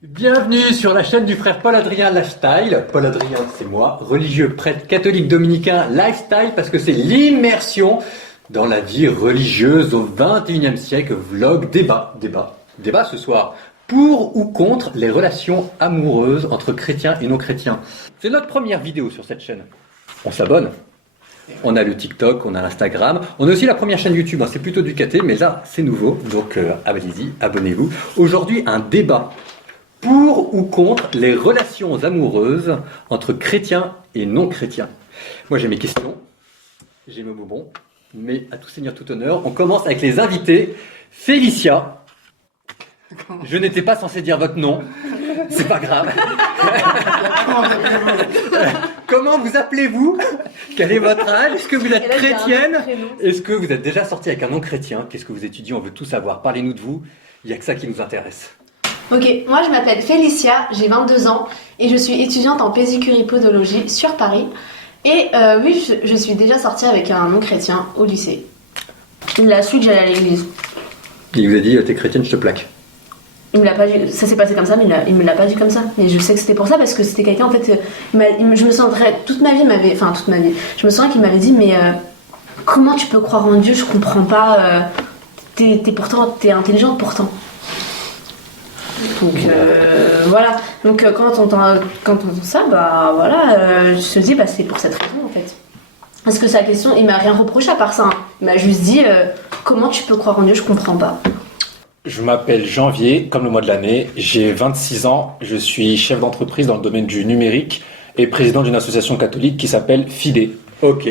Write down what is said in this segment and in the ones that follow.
Bienvenue sur la chaîne du frère Paul-Adrien Lifestyle. Paul-Adrien, c'est moi, religieux, prêtre, catholique, dominicain, lifestyle, parce que c'est l'immersion dans la vie religieuse au XXIe siècle. Vlog, débat ce soir. Pour ou contre les relations amoureuses entre chrétiens et non chrétiens. C'est notre première vidéo sur cette chaîne. On s'abonne. On a le TikTok, on a l'Instagram. On a aussi la première chaîne YouTube. C'est plutôt du caté, mais là, c'est nouveau. Donc, allez-y, abonnez-vous. Aujourd'hui, un débat. Pour ou contre les relations amoureuses entre chrétiens et non chrétiens. Moi j'ai mes questions, j'ai mes bonbons, mais à tout seigneur, tout honneur, on commence avec les invités. Félicia, je n'étais pas censé dire votre nom, c'est pas grave. Comment vous appelez-vous? Quel est votre âge? Est-ce que vous êtes chrétienne? Est-ce que vous êtes déjà sorti avec un non chrétien? Qu'est-ce que vous étudiez? On veut tout savoir, parlez-nous de vous, il n'y a que ça qui nous intéresse. Ok, moi je m'appelle Félicia, j'ai 22 ans et je suis étudiante en pédicuripodologie sur Paris. Et oui, je suis déjà sortie avec un non-chrétien au lycée. Il m'a su que j'allais à l'église. Il vous a dit, t'es chrétienne, je te plaque. Il me l'a pas dit, ça s'est passé comme ça, mais il me l'a pas dit comme ça. Mais je sais que c'était pour ça parce que c'était quelqu'un, en fait, je me sentirais, toute ma vie, je me souviens qu'il m'avait dit, mais comment tu peux croire en Dieu, je comprends pas, t'es intelligente pourtant. Donc voilà, donc quand on entend ça, bah voilà, je te dis, bah c'est pour cette raison en fait. Parce que sa question, il m'a rien reproché à part ça, hein. Il m'a juste dit, comment tu peux croire en Dieu, je comprends pas. Je m'appelle Janvier, comme le mois de l'année, j'ai 26 ans, je suis chef d'entreprise dans le domaine du numérique et président d'une association catholique qui s'appelle FIDE. Ok,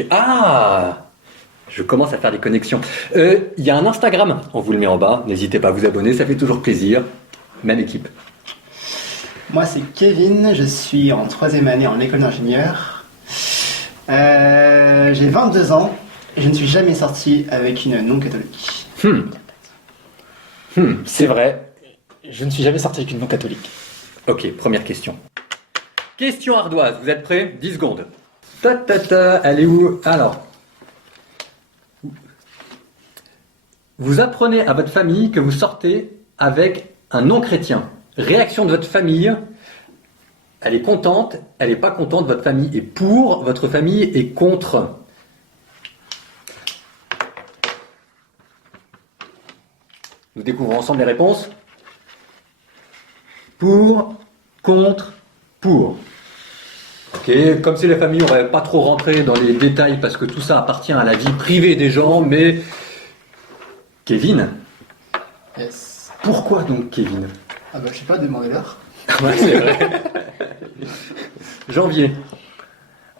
je commence à faire des connexions. Il y a un Instagram, on vous le met en bas, n'hésitez pas à vous abonner, ça fait toujours plaisir. Même équipe. Moi c'est Kevin, je suis en 3e année en école d'ingénieur. J'ai 22 ans et je ne suis jamais sorti avec une non-catholique. C'est vrai, je ne suis jamais sorti avec une non-catholique. Ok, première question. Question ardoise, vous êtes prêts? 10 secondes. Elle est où? Alors. Vous apprenez à votre famille que vous sortez avec un non-chrétien. Réaction de votre famille, elle est contente, elle n'est pas contente, votre famille est pour, votre famille est contre. Nous découvrons ensemble les réponses. Pour, contre, pour. Ok, comme si les familles n'auraient pas trop rentré dans les détails parce que tout ça appartient à la vie privée des gens, mais Kevin. Yes. Pourquoi donc Kevin? Ah bah je sais pas, demandez-leur. Ouais, c'est vrai. Janvier.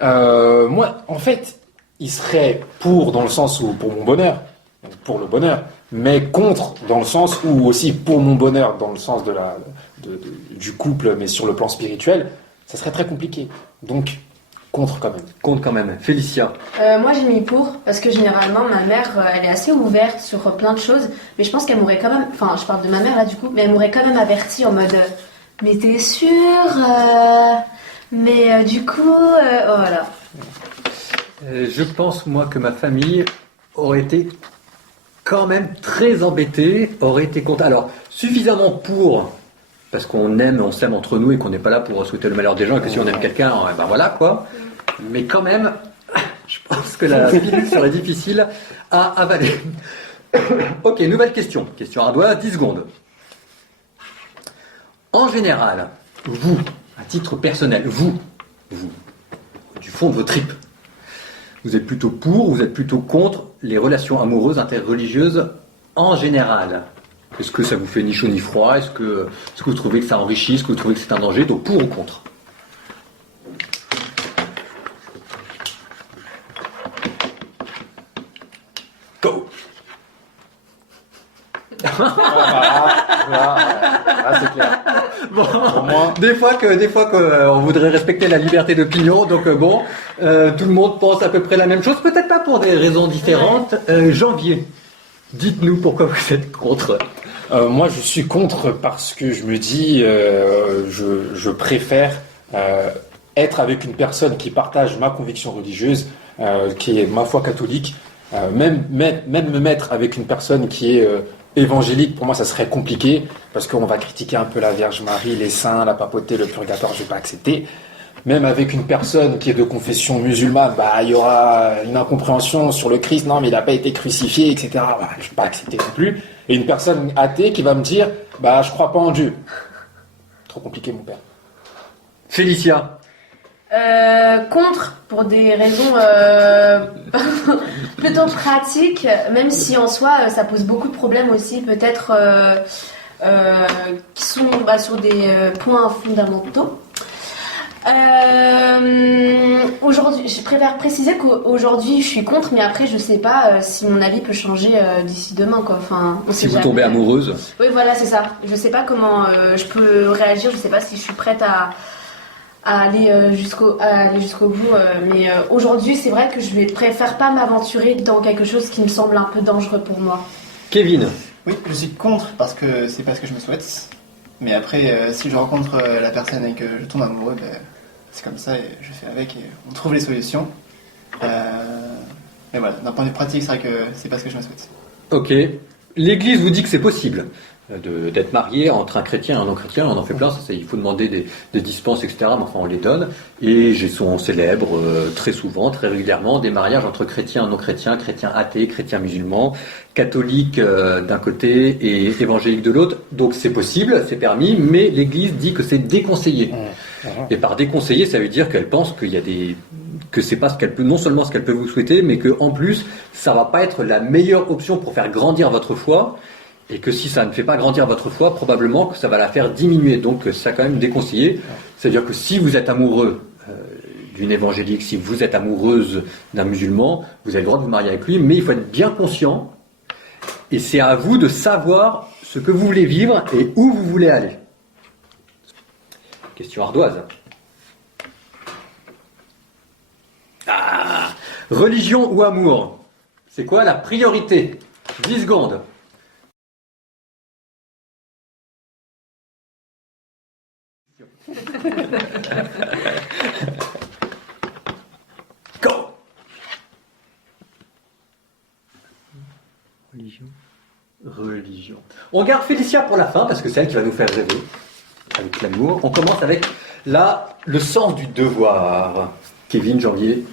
Moi, en fait, il serait pour dans le sens où pour mon bonheur, pour le bonheur, mais contre dans le sens où aussi pour mon bonheur, dans le sens du couple, mais sur le plan spirituel, ça serait très compliqué. Donc, contre quand même. Contre quand même. Félicia. Moi j'ai mis pour, parce que généralement ma mère, elle est assez ouverte sur plein de choses, mais je pense qu'elle m'aurait quand même, enfin je parle de ma mère là du coup, mais elle m'aurait quand même averti en mode, mais t'es sûre, mais du coup, voilà. Je pense moi que ma famille aurait été quand même très embêtée, aurait été contre. Alors, suffisamment pour, parce qu'on aime, on s'aime entre nous et qu'on n'est pas là pour souhaiter le malheur des gens et que si on aime quelqu'un, ben voilà quoi. Mais quand même, je pense que la pilule serait difficile à avaler. Ok, nouvelle question. Question ardoise, 10 secondes. En général, vous, à titre personnel, vous, du fond de vos tripes, vous êtes plutôt pour ou vous êtes plutôt contre les relations amoureuses interreligieuses en général? Est-ce que ça vous fait ni chaud ni froid? Est-ce que vous trouvez que ça enrichit? Est-ce que vous trouvez que c'est un danger? Donc pour ou contre? Go! C'est clair. Bon, Pour moi, des fois qu'on voudrait respecter la liberté d'opinion, donc tout le monde pense à peu près la même chose, peut-être pas pour des raisons différentes. Janvier, dites-nous pourquoi vous êtes contre. moi, je suis contre parce que je me dis, je préfère être avec une personne qui partage ma conviction religieuse, qui est ma foi catholique, même me mettre avec une personne qui est évangélique, pour moi, ça serait compliqué, parce qu'on va critiquer un peu la Vierge Marie, les saints, la papauté, le purgatoire, je vais pas accepter. Même avec une personne qui est de confession musulmane, il y aura une incompréhension sur le Christ, non mais il n'a pas été crucifié, etc. Je vais pas accepter non plus. Et une personne athée qui va me dire, je crois pas en Dieu. Trop compliqué, mon père. Félicia. Contre, pour des raisons plutôt pratiques, même si en soi ça pose beaucoup de problèmes aussi, peut-être qui sont sur des points fondamentaux. Aujourd'hui, je préfère préciser qu'aujourd'hui je suis contre, mais après je sais pas si mon avis peut changer d'ici demain, quoi. Enfin, on Si sait vous jamais. tombez amoureuse. Oui, voilà, c'est ça. Je sais pas comment je peux réagir, je sais pas si je suis prête à aller jusqu'au bout, mais aujourd'hui c'est vrai que préfère pas m'aventurer dans quelque chose qui me semble un peu dangereux pour moi. Kevin. Oui, je suis contre parce que c'est pas ce que je me souhaite. Mais après, si je rencontre la personne et que je tombe amoureux, c'est comme ça et je fais avec et on trouve les solutions. Mais voilà, d'un point de vue pratique, c'est vrai que c'est pas ce que je me souhaite. Ok. L'Église vous dit que c'est possible d'être marié entre un chrétien et un non-chrétien. On en fait plein. Il faut demander des dispenses, etc. Mais enfin, on les donne. Et on célèbre très souvent, très régulièrement, des mariages entre chrétiens et non-chrétiens, chrétiens athées, chrétiens musulmans, catholiques d'un côté et évangéliques de l'autre. Donc c'est possible, c'est permis, mais l'Église dit que c'est déconseillé. Et par déconseillé, ça veut dire qu'elle pense que c'est pas ce qu'elle peut, non seulement ce qu'elle peut vous souhaiter, mais que en plus, ça va pas être la meilleure option pour faire grandir votre foi, et que si ça ne fait pas grandir votre foi, probablement que ça va la faire diminuer. Donc ça a quand même déconseillé. C'est-à-dire que si vous êtes amoureux d'une évangélique, si vous êtes amoureuse d'un musulman, vous avez le droit de vous marier avec lui, mais il faut être bien conscient, et c'est à vous de savoir ce que vous voulez vivre et où vous voulez aller. Question ardoise. Religion ou amour? C'est quoi la priorité? 10 secondes. Go. Religion. On garde Félicia pour la fin parce que c'est elle qui va nous faire rêver avec l'amour. On commence avec le sens du devoir. Kevin, janvier.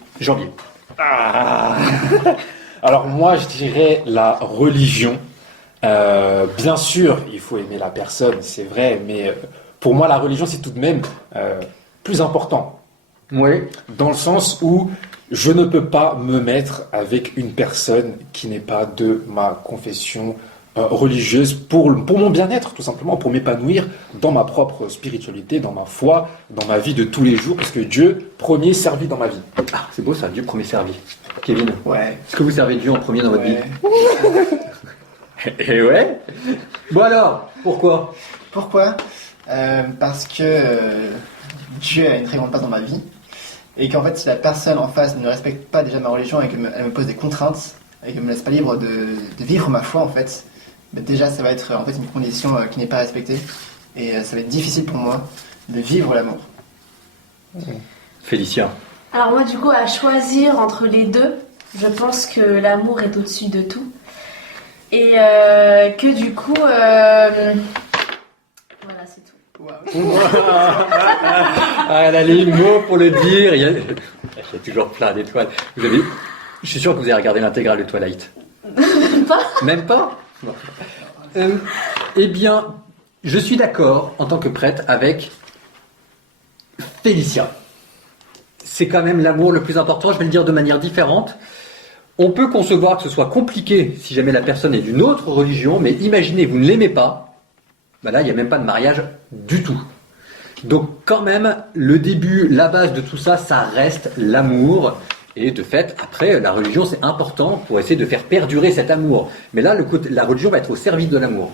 Alors moi, je dirais la religion. Bien sûr, il faut aimer la personne, c'est vrai, mais pour moi, la religion, c'est tout de même plus important. Oui. Dans le sens où je ne peux pas me mettre avec une personne qui n'est pas de ma confession religieuse pour mon bien-être, tout simplement, pour m'épanouir dans ma propre spiritualité, dans ma foi, dans ma vie de tous les jours, parce que Dieu, premier, servit dans ma vie. Ah, c'est beau ça, Dieu premier servi. Kevin, Ouais. est-ce que vous servez Dieu en premier dans votre vie? Ouais. Et ouais. Bon alors, pourquoi? Pourquoi Parce que Dieu a une très grande place dans ma vie et qu'en fait si la personne en face ne respecte pas déjà ma religion et qu'elle me pose des contraintes et qu'elle me laisse pas libre de vivre ma foi en fait, déjà ça va être en fait une condition qui n'est pas respectée et ça va être difficile pour moi de vivre l'amour. Félicia. Alors moi du coup à choisir entre les deux, je pense que l'amour est au-dessus de tout et que du coup voilà c'est tout. Ah, elle a les mots pour le dire. Il y a toujours plein d'étoiles. Je suis sûr que vous avez regardé l'intégrale de Twilight. Même pas. Bon. Eh bien, je suis d'accord en tant que prêtre avec Félicia. C'est quand même l'amour le plus important. Je vais le dire de manière différente. On peut concevoir que ce soit compliqué si jamais la personne est d'une autre religion, mais imaginez, vous ne l'aimez pas. Là, il n'y a même pas de mariage du tout. Donc quand même, le début, la base de tout ça, ça reste l'amour. Et de fait, après, la religion, c'est important pour essayer de faire perdurer cet amour. Mais là, la religion va être au service de l'amour.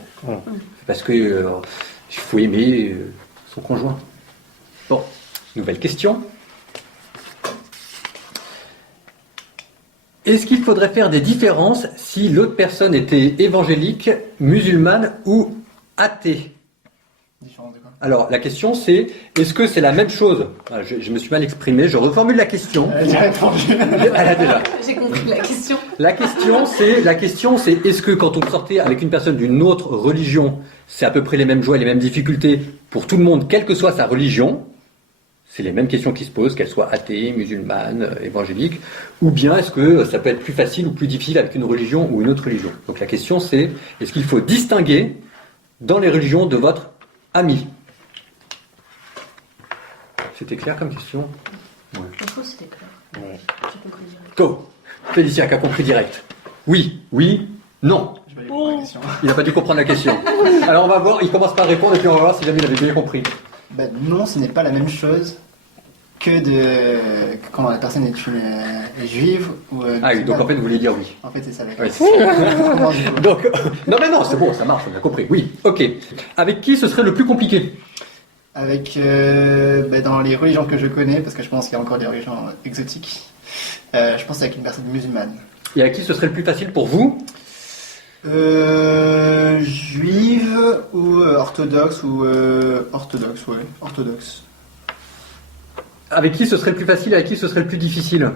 Parce que il faut aimer son conjoint. Bon, nouvelle question. Est-ce qu'il faudrait faire des différences si l'autre personne était évangélique, musulmane ou athée? Différence de quoi? Alors, la question c'est, est-ce que c'est la même chose? Ah, je me suis mal exprimé, je reformule la question. J'ai répondu. Elle a déjà. J'ai compris la question. La question c'est, est-ce que quand on sortait avec une personne d'une autre religion, c'est à peu près les mêmes joies et les mêmes difficultés pour tout le monde, quelle que soit sa religion? C'est les mêmes questions qui se posent, qu'elle soit athée, musulmane, évangélique, ou bien est-ce que ça peut être plus facile ou plus difficile avec une religion ou une autre religion? Donc la question c'est, est-ce qu'il faut distinguer dans les religions de votre ami? C'était clair comme question? Ouais. Je trouve que c'était clair. Ouais. J'ai compris direct. Go! Félicia qui a compris direct. Oui, oui, non. Je vais aller pour la question. Il n'a pas dû comprendre la question. Alors on va voir, il commence par répondre et puis on va voir si jamais il avait bien compris. Ben, non, ce n'est pas la même chose que quand la personne est une juive ou. Ah oui, donc en fait vous voulez dire oui. En fait, c'est ça. Oui, c'est ça. Donc, non mais non, c'est bon, ça marche, on a compris. Oui, ok. Avec qui ce serait le plus compliqué? Avec dans les religions que je connais, parce que je pense qu'il y a encore des religions exotiques, je pense avec une personne musulmane. Et avec qui ce serait le plus facile pour vous? Juive ou orthodoxe ou orthodoxe, ouais, orthodoxe. Avec qui ce serait le plus facile et avec qui ce serait le plus difficile?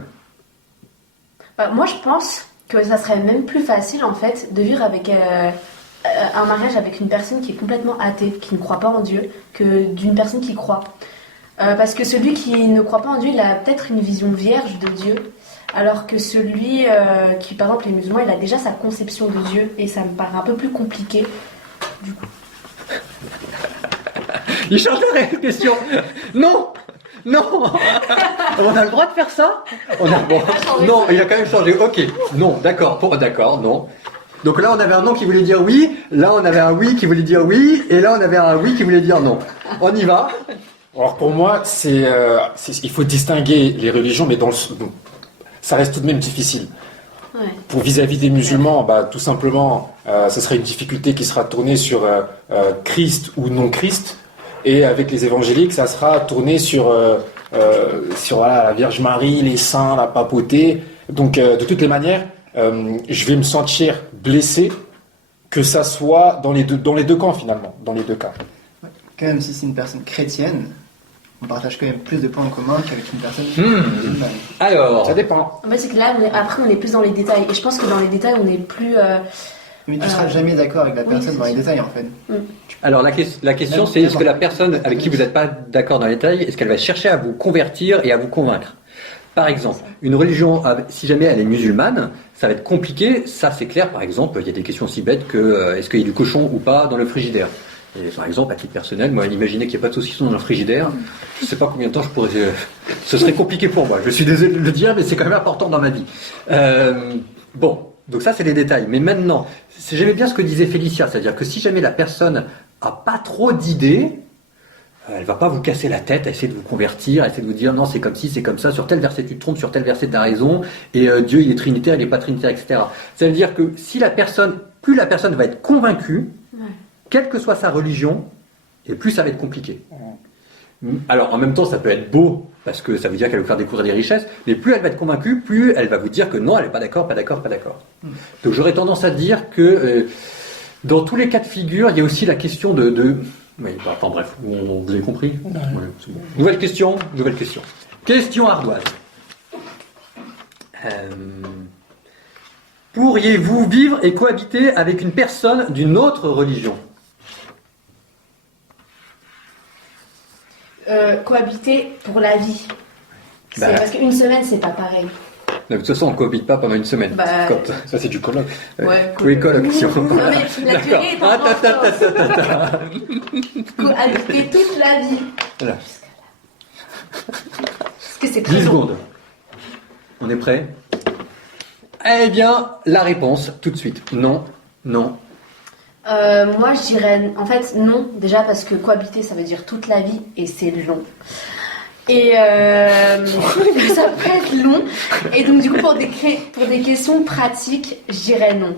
Bah, moi, je pense que ça serait même plus facile, en fait, de vivre avec un mariage avec une personne qui est complètement athée, qui ne croit pas en Dieu, que d'une personne qui croit. Parce que celui qui ne croit pas en Dieu, il a peut-être une vision vierge de Dieu, alors que celui qui, par exemple, est musulman, il a déjà sa conception de Dieu, et ça me paraît un peu plus compliqué. Du coup. Il change de question. Non, non. On a le droit de faire ça? Non, il a quand même changé. Ok, non, d'accord, d'accord, non. Donc là, on avait un non qui voulait dire oui, là, on avait un oui qui voulait dire oui, et là, on avait un oui qui voulait dire non. On y va. Alors pour moi, il faut distinguer les religions, mais ça reste tout de même difficile. Ouais. Pour vis-à-vis des musulmans, tout simplement, ce serait une difficulté qui sera tournée sur Christ ou non Christ, et avec les évangéliques, ça sera tourné sur voilà, la Vierge Marie, les saints, la papauté. Donc de toutes les manières, je vais me sentir blessé, que ça soit dans les deux camps finalement, dans les deux cas. Ouais. Quand même, si c'est une personne chrétienne, on partage quand même plus de points en commun qu'avec une personne musulmane. Alors, Ça dépend. En fait, c'est que là, après, on est plus dans les détails. Et je pense que dans les détails, on est plus... Mais tu seras jamais d'accord avec la oui, personne c'est dans les sûr. détails en fait. alors la question c'est, est-ce que la personne avec qui vous n'êtes pas d'accord dans les détails, est-ce qu'elle va chercher à vous convertir et à vous convaincre? Par exemple, une religion, si jamais elle est musulmane, ça va être compliqué. Ça, c'est clair. Par exemple, il y a des questions si bêtes que est-ce qu'il y a du cochon ou pas dans le frigidaire? Et par exemple, à titre personnel, moi, imaginez qu'il n'y a pas de saucisson dans le frigidaire. Je ne sais pas combien de temps je pourrais. Ce serait compliqué pour moi. Je suis désolé de le dire, mais c'est quand même important dans ma vie. Bon, donc ça, c'est les détails. Mais maintenant, j'aimais bien ce que disait Félicia, c'est-à-dire que si jamais la personne a pas trop d'idées, elle va pas vous casser la tête à essayer de vous convertir, à essayer de vous dire non, c'est comme ci, c'est comme ça, sur tel verset tu te trompes, sur tel verset tu as raison, et Dieu il est trinitaire, il n'est pas trinitaire, etc. Ça veut dire que si plus la personne va être convaincue, quelle que soit sa religion, et plus ça va être compliqué. Alors en même temps, ça peut être beau, parce que ça veut dire qu'elle va vous faire découvrir des richesses, mais plus elle va être convaincue, plus elle va vous dire que non, elle n'est pas d'accord, pas d'accord, pas d'accord. Donc j'aurais tendance à dire que dans tous les cas de figure, il y a aussi la question de... Oui, enfin bref, vous avez compris? Ouais, c'est bon. Nouvelle question. Question ardoise. Pourriez-vous vivre et cohabiter avec une personne d'une autre religion? Cohabiter pour la vie. Bah. Parce qu'une semaine, c'est pas pareil. De toute façon, on ne cohabite pas pendant une semaine. Bah, Ça, c'est du colloque. Ouais, Oui, colocation. Non, mais la théorie est importante. Attends. Cohabiter toute la vie. Voilà. Parce que c'est très 10 long. secondes. On est prêt? Eh bien, la réponse, tout de suite. Non, non. Moi, je dirais, en fait, non. Déjà parce que cohabiter, ça veut dire toute la vie et c'est long. Et ça peut être long. Et donc, du coup, pour des questions pratiques, je dirais non.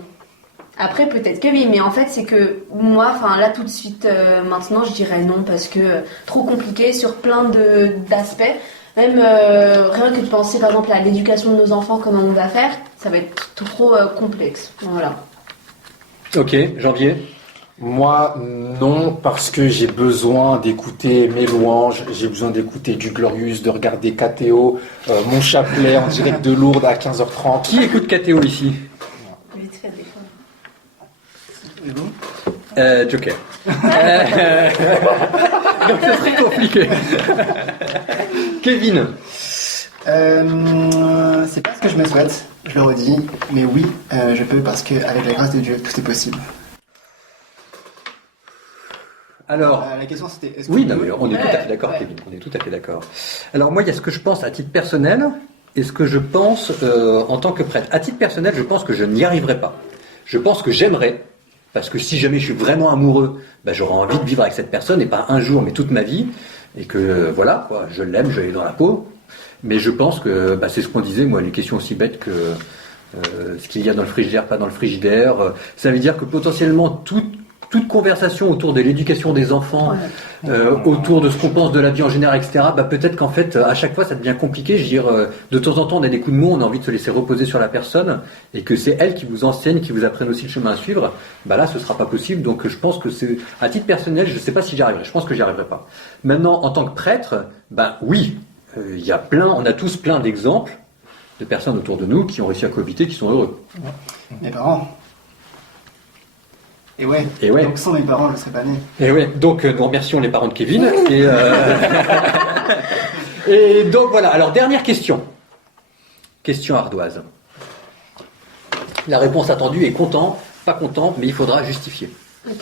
Après, peut-être que oui, mais en fait, c'est que moi, là, tout de suite, maintenant, je dirais non parce que trop compliqué sur plein d'aspects. Même rien que de penser, par exemple, à l'éducation de nos enfants, comment on va faire, ça va être trop complexe. Voilà. Ok, Janvier. Moi, non, parce que j'ai besoin d'écouter mes louanges, j'ai besoin d'écouter du Glorious, de regarder KTO, mon chapelet en direct de Lourdes à 15h30. Qui écoute KTO ici? Vite fait, des fois. Et vous Joker. Donc c'est très compliqué. Kevin. C'est pas ce que je me souhaite, je le redis, mais oui, je peux parce qu'avec la grâce de Dieu, tout est possible. Alors, La question c'était est-ce oui, que non, mais on est tout à fait d'accord, Ouais. Kevin. On est tout à fait d'accord. Alors moi, il y a ce que je pense à titre personnel et ce que je pense en tant que prêtre. À titre personnel, je pense que je n'y arriverai pas. Je pense que j'aimerais, parce que si jamais je suis vraiment amoureux, ben, j'aurais envie de vivre avec cette personne et pas un jour, mais toute ma vie, et que voilà, quoi, je l'aime, je l'ai dans la peau. Mais je pense que bah, c'est ce qu'on disait, moi, une question aussi bête que ce qu'il y a dans le frigidaire, pas dans le frigidaire. Ça veut dire que potentiellement toute conversation autour de l'éducation des enfants, autour de ce qu'on pense de la vie en général, etc., bah, peut-être qu'en fait, à chaque fois, ça devient compliqué. Je veux dire, de temps en temps, on a des coups de mots, on a envie de se laisser reposer sur la personne, et que c'est elle qui vous enseigne, qui vous apprenne aussi le chemin à suivre. Bah là, ce sera pas possible. Donc, je pense que c'est, à titre personnel, je sais pas si j'y arriverai. Je pense que j'y arriverai pas. Maintenant, en tant que prêtre, bah oui, il y a on a tous plein d'exemples de personnes autour de nous qui ont réussi à cohabiter, qui sont heureux. Mes parents. Et ouais. Et ouais. Donc sans mes parents, je ne serais pas né. Et ouais, donc nous remercions les parents de Kevin. Et donc voilà, alors dernière question. Question ardoise. La réponse attendue est content, pas content, mais il faudra justifier. Ok.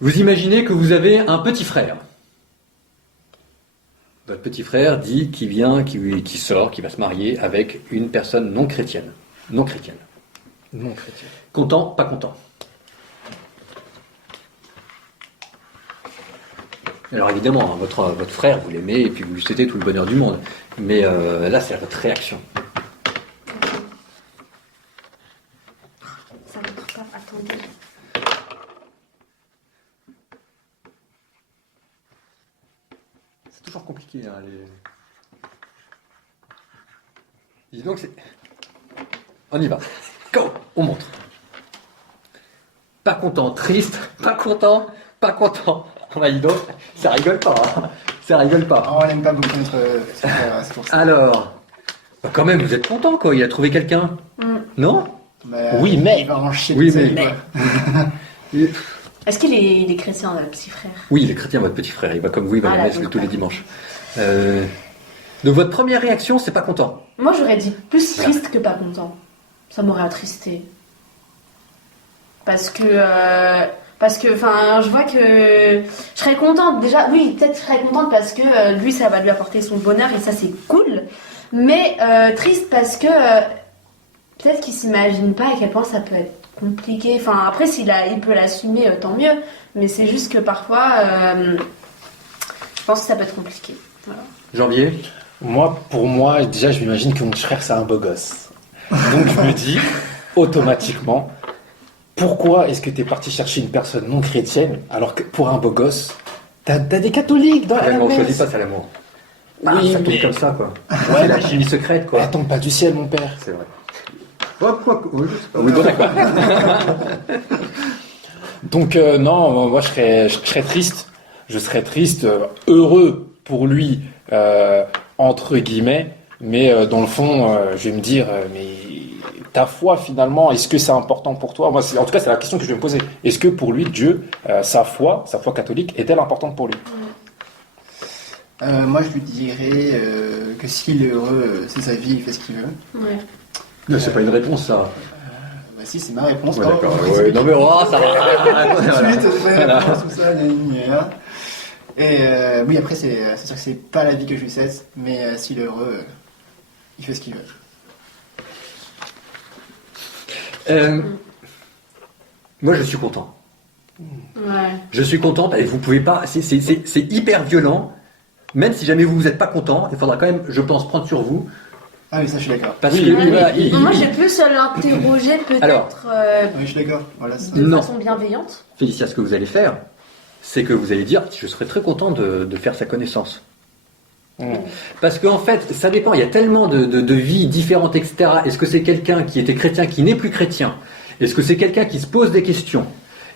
Vous imaginez que vous avez un petit frère. Votre petit frère dit qu'il vient, qui sort, qui va se marier avec une personne non chrétienne. Non chrétienne. Non chrétien. Content, pas content. Alors évidemment, hein, votre frère, vous l'aimez et puis vous lui souhaitez tout le bonheur du monde. Mais là, c'est votre réaction. Ça ne pas, attendez. C'est toujours compliqué. Hein, Dis donc, c'est... On y va. Go, on montre. Pas content, triste, pas content, pas content. Oh bah dis donc, ça rigole pas. Hein. Ça rigole pas. Oh, on n'aime pas beaucoup notre frère, c'est pour ça. Alors, bah quand même, vous êtes content quoi. Il a trouvé quelqu'un. Non? Mais, Oui, mais- il va en chier Oui, toute sa mais- vie, quoi. Est-ce qu'il est, il est chrétien, le petit frère? Oui, il est chrétien, votre petit frère. Il va comme vous, il va à la messe donc, tous les dimanches. Donc votre première réaction, c'est pas content. Moi, j'aurais dit plus triste que pas content. Ça m'aurait attristé. Parce que, enfin, je vois que je serais contente. Déjà, oui, peut-être je serais contente parce que lui, ça va lui apporter son bonheur et ça, c'est cool. Mais triste parce que peut-être qu'il s'imagine pas à quel point ça peut être compliqué. Enfin, après, il peut l'assumer, tant mieux. Mais c'est juste que parfois, je pense que ça peut être compliqué. Voilà. Janvier? Moi, pour moi, déjà, je m'imagine que mon frère, c'est un beau gosse. Donc, je me dis, automatiquement, pourquoi est-ce que tu es parti chercher une personne non chrétienne alors que pour un beau gosse, t'as des catholiques dans la On choisit messe. pas, c'est l'amour. Oui, ça tombe mais- comme ça, quoi. Ouais, C'est la mais- chimie secrète, quoi. Elle tombe pas du ciel, mon père. C'est vrai. Oh, quoi, oui, je sais pas. Oui, bon, d'accord. Donc, non, moi, je serais triste. Je serais triste, heureux pour lui, entre guillemets. Mais dans le fond, je vais me dire, mais ta foi, finalement, est-ce que c'est important pour toi? Moi, en tout cas, c'est la question que je vais me poser. Est-ce que pour lui, Dieu, sa foi catholique, est-elle importante pour lui? Moi, je lui dirais que s'il est heureux, c'est sa vie, il fait ce qu'il veut. Ouais. Non, c'est pas une réponse, ça. Bah si, c'est ma réponse. Ouais, Oh, d'accord. c'est Ouais, non, mais oh, ça va. tout de Voilà. suite, c'est pas une Voilà. réponse, tout ça, gna, gna, gna. Et oui, après, c'est sûr que c'est pas la vie que je lui souhaite, mais s'il est heureux, il fait ce qu'il veut. Moi, je suis content. Ouais. Je suis content, et vous pouvez pas. C'est hyper violent. Même si jamais vous n'êtes pas content, il faudra quand même, je pense, prendre sur vous. Ah oui, ça, je suis d'accord. Parce Oui, que oui, voilà, Non, moi, j'ai plus l'interroger Alors. peut-être Oui, je suis d'accord. Voilà, ça. de Non. façon bienveillante. Félicia, ce que vous allez faire, c'est que vous allez dire, je serais très content de faire sa connaissance. Parce qu'en fait, ça dépend, il y a tellement de vies différentes, etc. Est-ce que c'est quelqu'un qui était chrétien, qui n'est plus chrétien? Est-ce que c'est quelqu'un qui se pose des questions?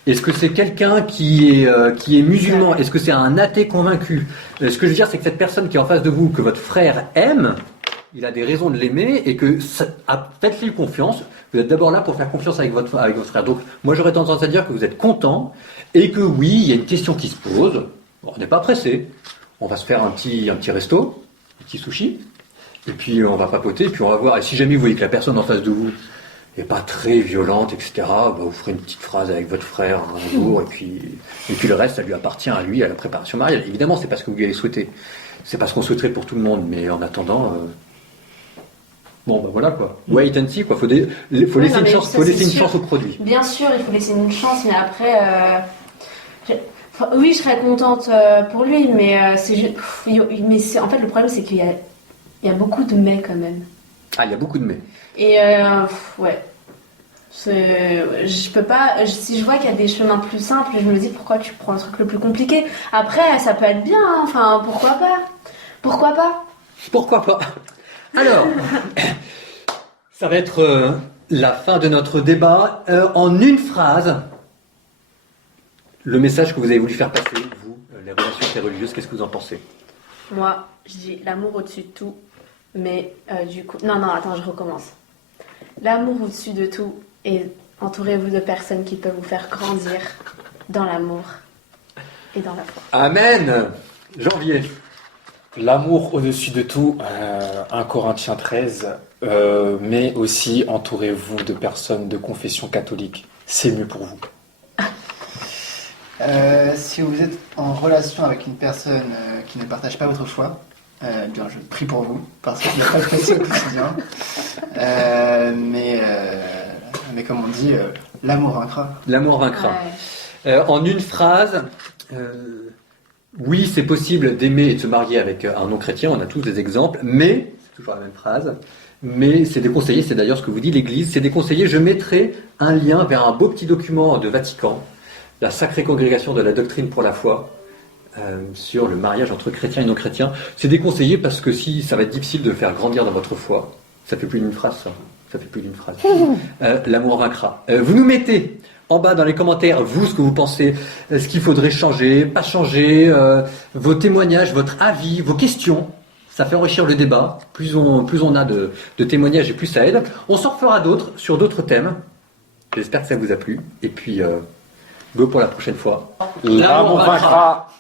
Est-ce que c'est quelqu'un qui est musulman? Est-ce que c'est un athée convaincu? Ce que je veux dire, c'est que cette personne qui est en face de vous, que votre frère aime, il a des raisons de l'aimer et que faites-lui confiance. Vous êtes d'abord là pour faire confiance avec votre frère. Donc, moi, j'aurais tendance à dire que vous êtes content et que oui, il y a une question qui se pose. Bon, on n'est pas pressé. On va se faire un petit resto, un petit sushi, et puis on va papoter, et puis on va voir. Et si jamais vous voyez que la personne en face de vous n'est pas très violente, etc., bah, vous ferez une petite phrase avec votre frère un jour, et puis le reste, ça lui appartient à lui, à la préparation mariale. Évidemment, c'est pas ce que vous lui avez souhaité. C'est pas ce qu'on souhaiterait pour tout le monde, mais en attendant, bon, bah voilà quoi. Wait and see quoi. Faut laisser une chance au produit. Bien sûr, il faut laisser une chance, mais après, oui, je serais contente pour lui, mais en fait, le problème, c'est qu'il y a beaucoup de mais quand même. Ah, il y a beaucoup de mais. Et ouais. Je peux pas. Si je vois qu'il y a des chemins plus simples, je me dis pourquoi tu prends le truc le plus compliqué. Après, ça peut être bien, hein. Enfin, pourquoi pas? Pourquoi pas? Pourquoi pas? Alors, ça va être la fin de notre débat. En une phrase, le message que vous avez voulu faire passer, vous, les relations interreligieuses, qu'est-ce que vous en pensez? Moi, je dis l'amour au-dessus de tout, mais du coup... Non, attends, je recommence. L'amour au-dessus de tout, et entourez-vous de personnes qui peuvent vous faire grandir dans l'amour et dans la foi. Amen. Janvier. L'amour au-dessus de tout, 1 Corinthiens 13, mais aussi entourez-vous de personnes de confession catholique. C'est mieux pour vous. Si vous êtes en relation avec une personne qui ne partage pas votre foi, bien je prie pour vous, parce qu'il n'y a pas de facile au quotidien. Mais comme on dit, l'amour vaincra. L'amour vaincra. Ouais. En une phrase, oui, c'est possible d'aimer et de se marier avec un non-chrétien, on a tous des exemples, mais, c'est toujours la même phrase, mais c'est déconseillé, c'est d'ailleurs ce que vous dit l'Église, c'est déconseillé. Je mettrai un lien vers un beau petit document de Vatican, la Sacrée Congrégation de la Doctrine pour la foi, sur le mariage entre chrétiens et non-chrétiens. C'est déconseillé parce que si ça va être difficile de le faire grandir dans votre foi, ça fait plus d'une phrase ça. Ça fait plus d'une phrase. L'amour vaincra. Vous nous mettez en bas dans les commentaires, vous, ce que vous pensez, ce qu'il faudrait changer, pas changer, vos témoignages, votre avis, vos questions. Ça fait enrichir le débat. Plus on a de témoignages et plus ça aide. On s'en refera d'autres sur d'autres thèmes. J'espère que ça vous a plu. Et puis, go pour la prochaine fois. L'amour vaincra.